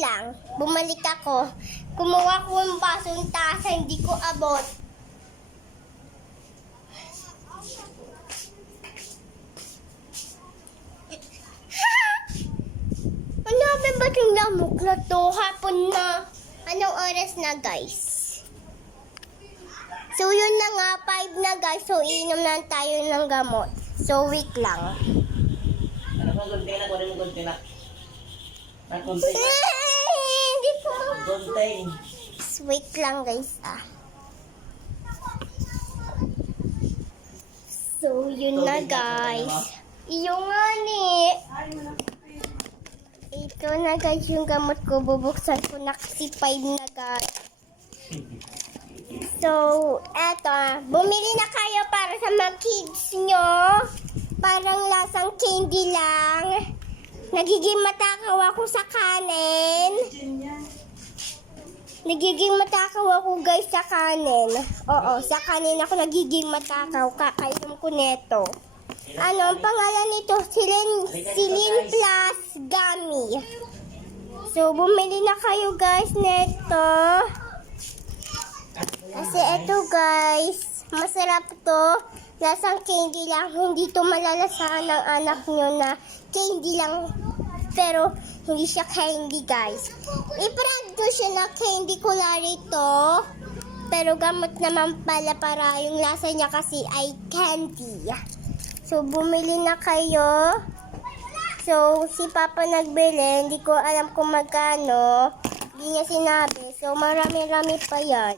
lang. Bumalik ako. Kumuha ko ng basong tasa, hindi ko abot. Ano ba yung lamok na to? Hapon na. Anong oras na, guys? So, yun na nga. 5 na, guys. So, inom na tayo ng gamot. So, wait lang. Ano mo gunting na? Kunin mo gunting na. Nagunting na. Hindi po. Gunting. Wait lang, guys. So, yun na, guys. Yung nga ni. Ito na, guys, yung gamot ko. Bubuksan ko na kasi 5 na, guys. So, eto. Bumili na kayo para sa mga kids nyo. Parang lasang candy lang. Nagiging matakaw ako sa kanin. Nagiging matakaw ako, guys, sa kanin. Oo, sa kanin ako nagiging matakaw. Kakainom ko neto. Ano ang pangalan nito? Silin Plus Gummy. So, bumili na kayo, guys, neto. Kasi eto, guys, masarap to. Lasang candy lang. Hindi to malalasahan ng anak nyo na candy lang. Pero, hindi siya candy, guys. I-brand ko siya na candy kulari to. Pero gamot naman pala para yung lasa niya kasi ay candy. So, bumili na kayo. So, si Papa nagbili. Hindi ko alam kung magkano. Hindi niya sinabi. So, marami-rami pa yan.